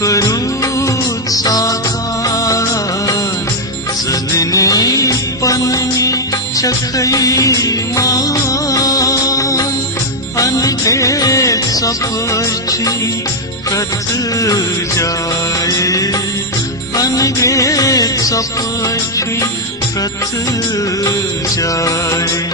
करू साकार जलने पनवी चखई मान अनके सपची प्रत जाए अनगे सपची प्रत जाए।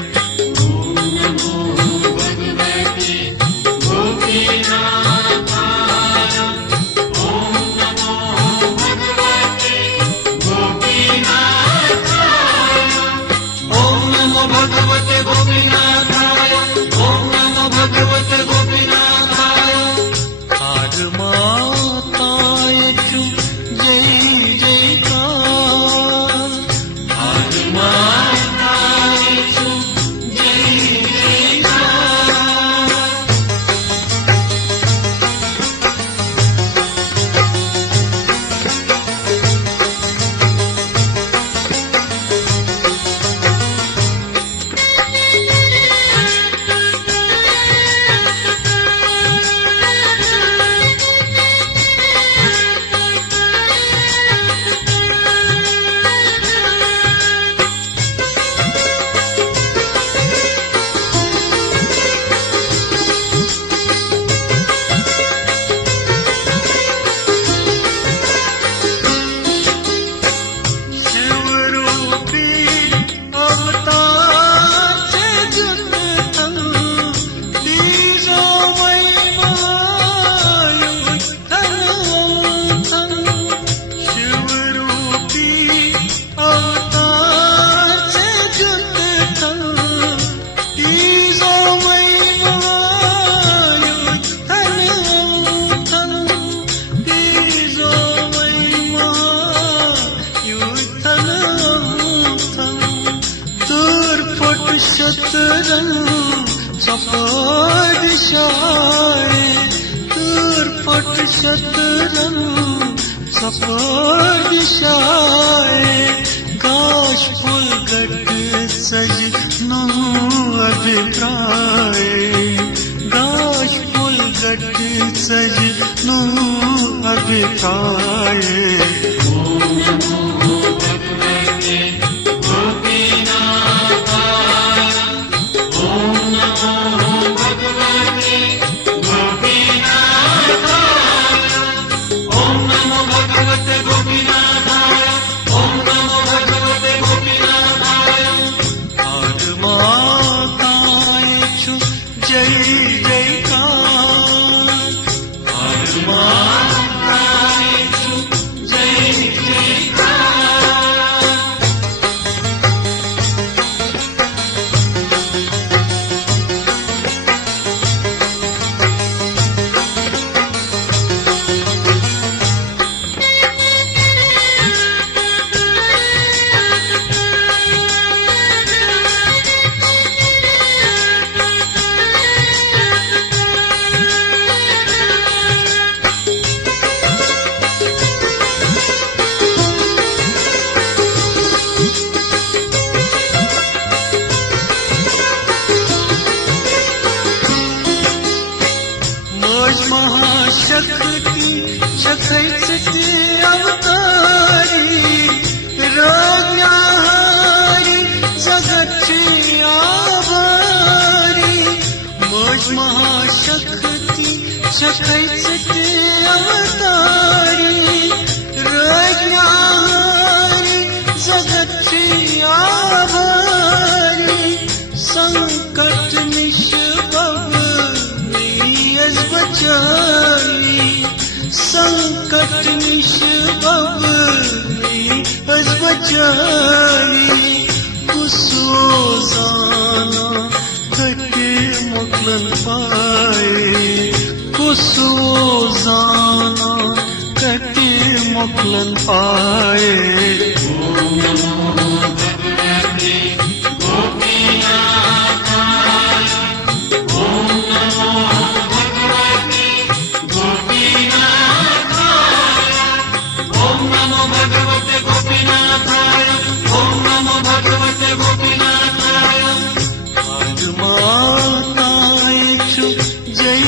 जय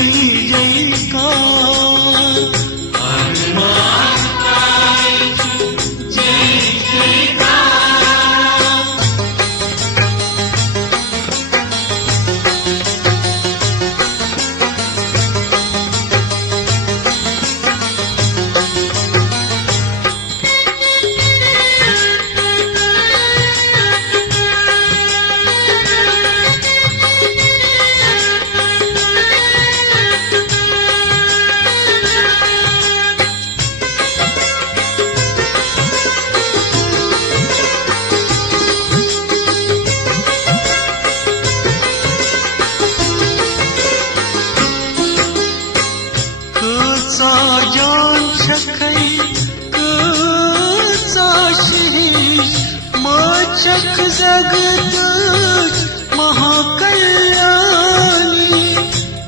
जयकार जगत महाकल्याणी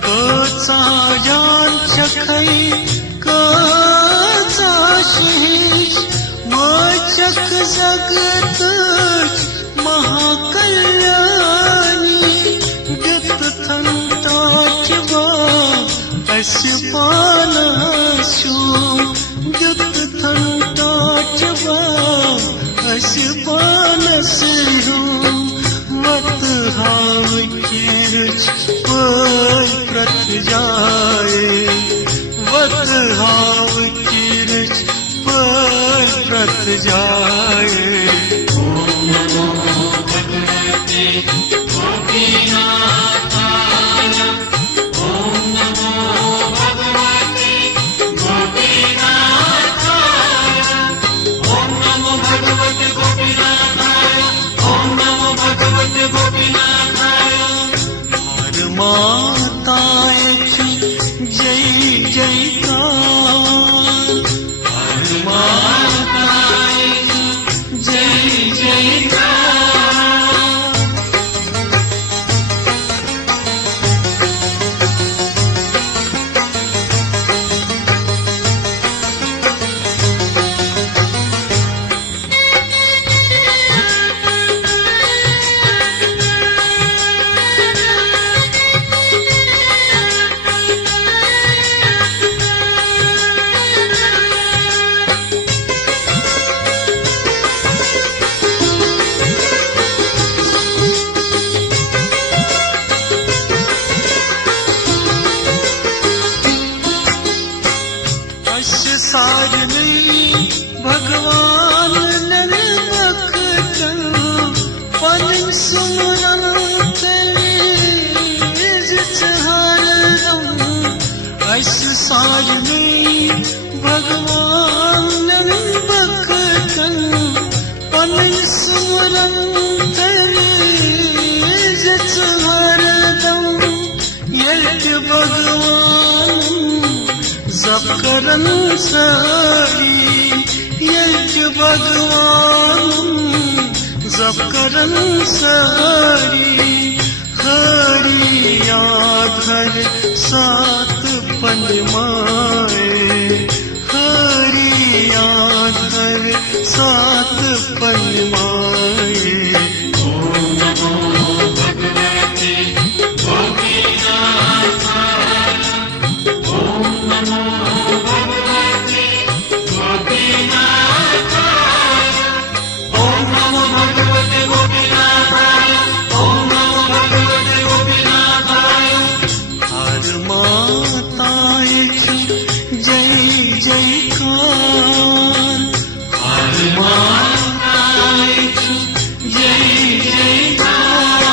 कचा जान चखै कचा शीश मोचक जगत महाकल्याणी दित थंताचवा अस्पानस्यो दित थंताचवा अस्पानस्यो मत हाव किरच पर प्रत जाए वत हाव किरच पर प्रत जाए ओम नमो भगवते गोपीनाथाय ओम नमो भगवते गोपीनाथाय ओम नमो भगवते गोपीनाथाय ओम नमो भगवते गोपीनाथाय हर माताय जय जयकार हर माताय जय जयकार सारनी भगवान नर भक्त पन सुमरन तेज हरदम अस सारनी भगवान नर भक्त पन सुमरन तेज हरदम यज्ञ भगवान जप करन सारी यज्ञ भगवान जप करन सारी हरि आधर सात पन माए हरि आधर सात पन माए ओम नमो भगवते गोपीनाथाय ओम नमो भगवते गोपीनाथाय ओम नमो भगवते गोपीनाथाय ओम नमो भगवते गोपीनाथाय हर माताय जय जयकार हर माताय जय जयकार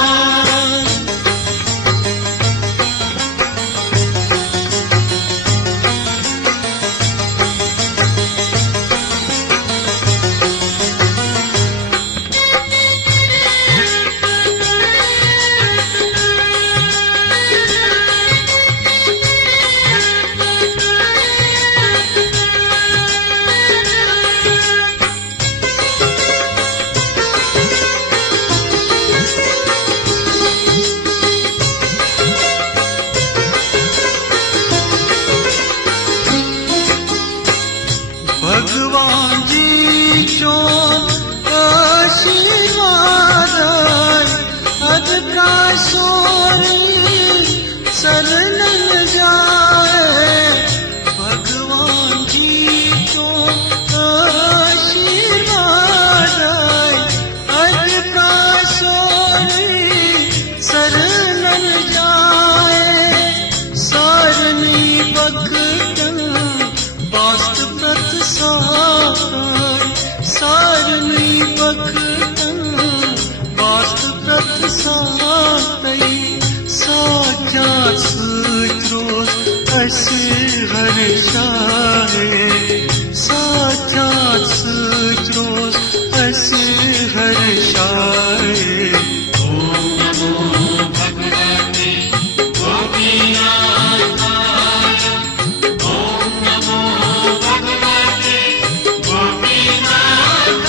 भगवान जी जो आशीर्वाद अदका सोरी शरण जाए भगवान जी जो आशीर्वाद अदका सोरी शरण जाए सारनी भक्तन वास्तु प्रत सारनी भक्तन वास्तु प्रत साख्यात सूत्रोस अस हर्षाए साख्यात सूत्रोस अस हर्षाए ओम नमो भगवते गोपीनाथाय ओम नमो भगवते गोपीनाथाय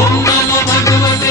ओम नमो भगवते